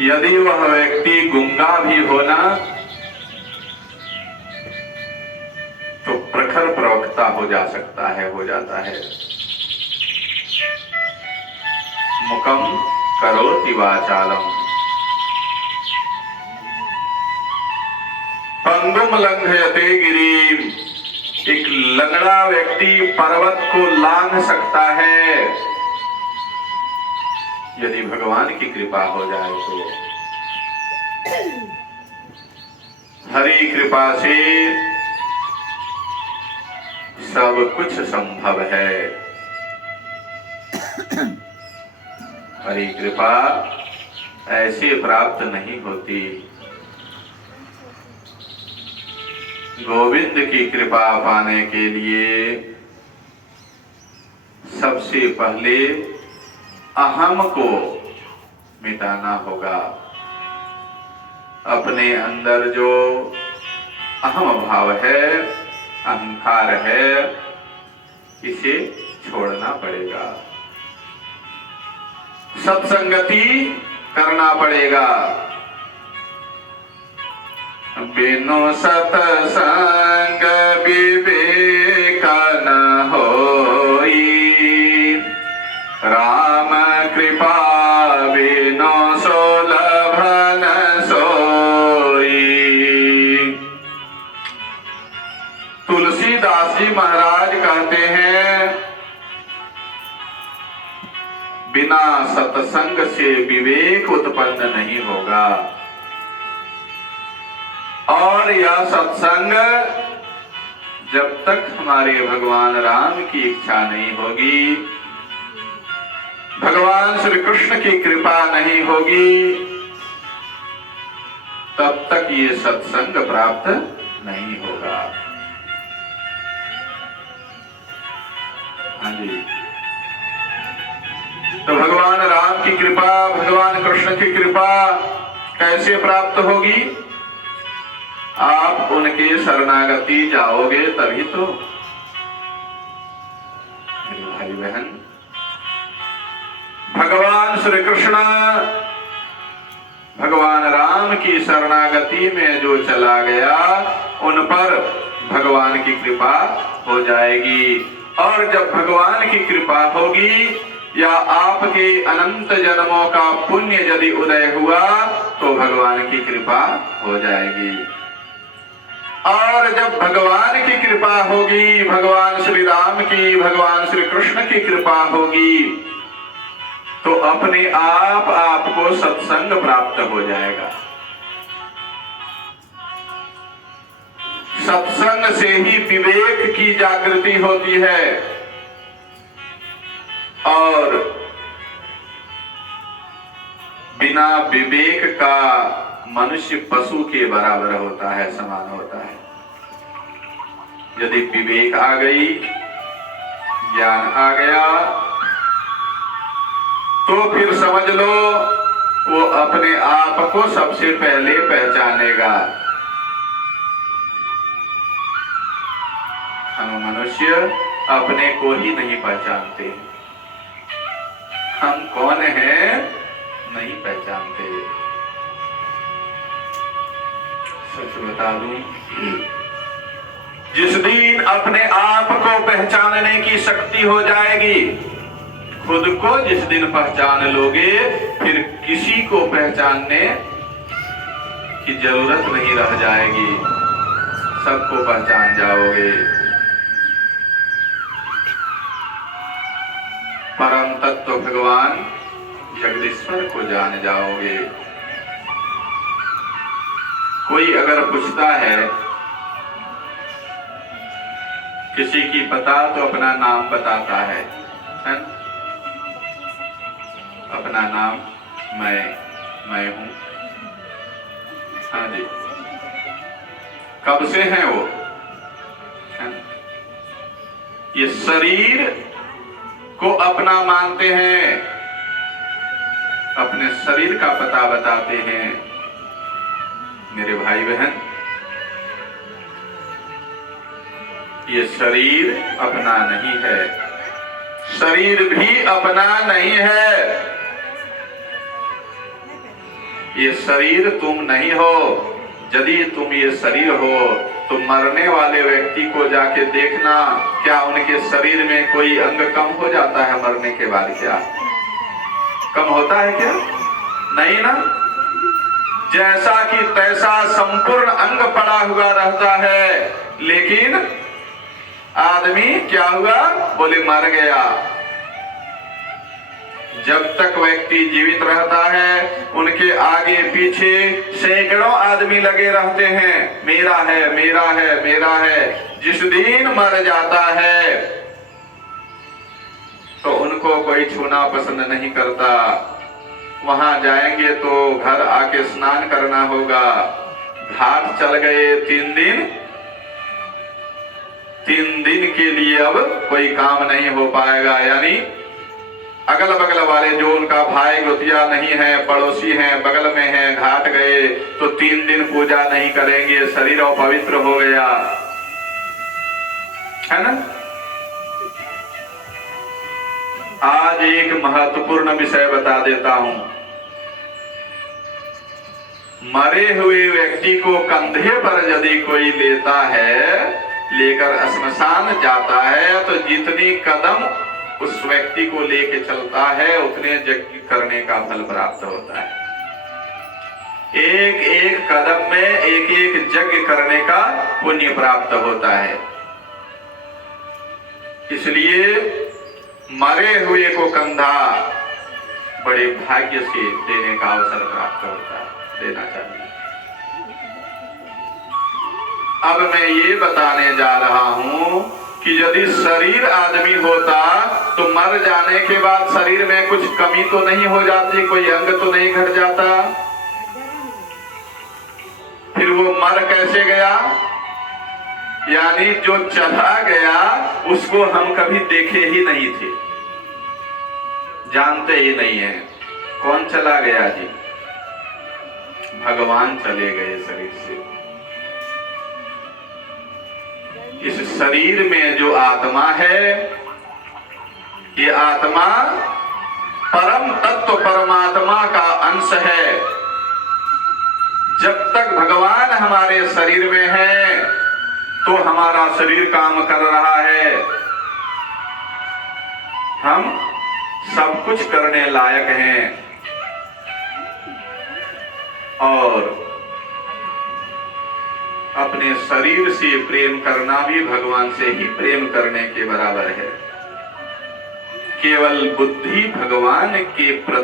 यदि वह व्यक्ति गूंगा भी हो ना तो प्रखर प्रवक्ता हो जा सकता है, हो जाता है। मुकम करोति वाचालम पंगुम लंघयते गिरीम। एक लंगड़ा व्यक्ति पर्वत को लांघ सकता है यदि भगवान की कृपा हो जाए तो। हरि कृपा से सब कुछ संभव है। हरि कृपा ऐसे प्राप्त नहीं होती। गोविंद की कृपा पाने के लिए सबसे पहले अहम को मिटाना होगा। अपने अंदर जो अहम भाव है, अहंकार है, इसे छोड़ना पड़ेगा। सत्संगति करना पड़ेगा। बिनु सतसंग विवेक न होई, राम कृपा बिनु सुलभ न सोई। तुलसीदास जी महाराज कहते हैं, बिना सत्संग से विवेक उत्पन्न नहीं होगा। और यह सत्संग जब तक हमारे भगवान राम की इच्छा नहीं होगी, भगवान श्री कृष्ण की कृपा नहीं होगी, तब तक ये सत्संग प्राप्त नहीं होगा। हाँ जी। तो भगवान राम की कृपा, भगवान कृष्ण की कृपा कैसे प्राप्त होगी? आप उनके शरणागति जाओगे तभी तो। मेरे भाई बहन, भगवान श्री कृष्ण भगवान राम की शरणागति में जो चला गया, उन पर भगवान की कृपा हो जाएगी। और जब भगवान की कृपा होगी या आपके अनंत जन्मों का पुण्य यदि उदय हुआ तो भगवान की कृपा हो जाएगी। और जब भगवान की कृपा होगी, भगवान श्री राम की, भगवान श्री कृष्ण की कृपा होगी, तो अपने आप आपको सत्संग प्राप्त हो जाएगा। सत्संग से ही विवेक की जागृति होती है। और बिना विवेक का मनुष्य पशु के बराबर होता है, समान होता है। यदि विवेक आ गई, ज्ञान आ गया, तो फिर समझ लो वो अपने आप को सबसे पहले पहचानेगा। हम मनुष्य अपने को ही नहीं पहचानते। हम कौन हैं नहीं पहचानते। सच बता दूं, जिस दिन अपने आप को पहचानने की शक्ति हो जाएगी, खुद को जिस दिन पहचान लोगे, फिर किसी को पहचानने की जरूरत नहीं रह जाएगी। सबको पहचान जाओगे। परम तत्व भगवान जगदीश्वर को जान जाओगे। कोई अगर पूछता है किसी की पता, तो अपना नाम बताता है ना? अपना नाम मैं हूं। हाँ जी। कब से हैं वो? है? ये शरीर को अपना मानते हैं, अपने शरीर का पता बताते हैं। मेरे भाई बहन, ये शरीर अपना नहीं है, शरीर भी अपना नहीं है। ये शरीर तुम नहीं हो। यदि तुम ये शरीर हो तो मरने वाले व्यक्ति को जाके देखना, क्या उनके शरीर में कोई अंग कम हो जाता है मरने के बाद? क्या कम होता है क्या? नहीं ना। जैसा कि तैसा संपूर्ण अंग पड़ा हुआ रहता है, लेकिन आदमी क्या हुआ? बोले मर गया। जब तक व्यक्ति जीवित रहता है उनके आगे पीछे सैकड़ों आदमी लगे रहते हैं, मेरा है मेरा है मेरा है। जिस दिन मर जाता है तो उनको कोई छूना पसंद नहीं करता। वहां जाएंगे तो घर आके स्नान करना होगा। घाट चल गए 3 दिन, 3 दिन के लिए अब कोई काम नहीं हो पाएगा। यानी अगल बगल वाले जो उनका भाई गोतिया नहीं है, पड़ोसी हैं, बगल में हैं, घाट गए तो 3 दिन पूजा नहीं करेंगे, शरीर अपवित्र हो गया, है ना। आज एक महत्वपूर्ण विषय बता देता हूं। मरे हुए व्यक्ति को कंधे पर यदि कोई लेता है, लेकर श्मशान जाता है, तो जितनी कदम उस व्यक्ति को लेके चलता है उतने यज्ञ करने का फल प्राप्त होता है। एक एक कदम में एक एक यज्ञ करने का पुण्य प्राप्त होता है। इसलिए मरे हुए को कंधा बड़े भाग्य से देने का अवसर प्राप्त होता है, देना चाहिए। अब मैं ये बताने जा रहा हूं कि यदि शरीर आदमी होता तो मर जाने के बाद शरीर में कुछ कमी तो नहीं हो जाती, कोई अंग तो नहीं घट जाता? फिर वो मर कैसे गया? यानी जो चला गया उसको हम कभी देखे ही नहीं थे, जानते ही नहीं है। कौन चला गया जी? भगवान चले गए शरीर से। इस शरीर में जो आत्मा है, ये आत्मा परम तत्व परमात्मा का अंश है। जब तक भगवान हमारे शरीर में है तो हमारा शरीर काम कर रहा है, हम सब कुछ करने लायक हैं। और अपने शरीर से प्रेम करना भी भगवान से ही प्रेम करने के बराबर है। केवल बुद्धि भगवान के प्रति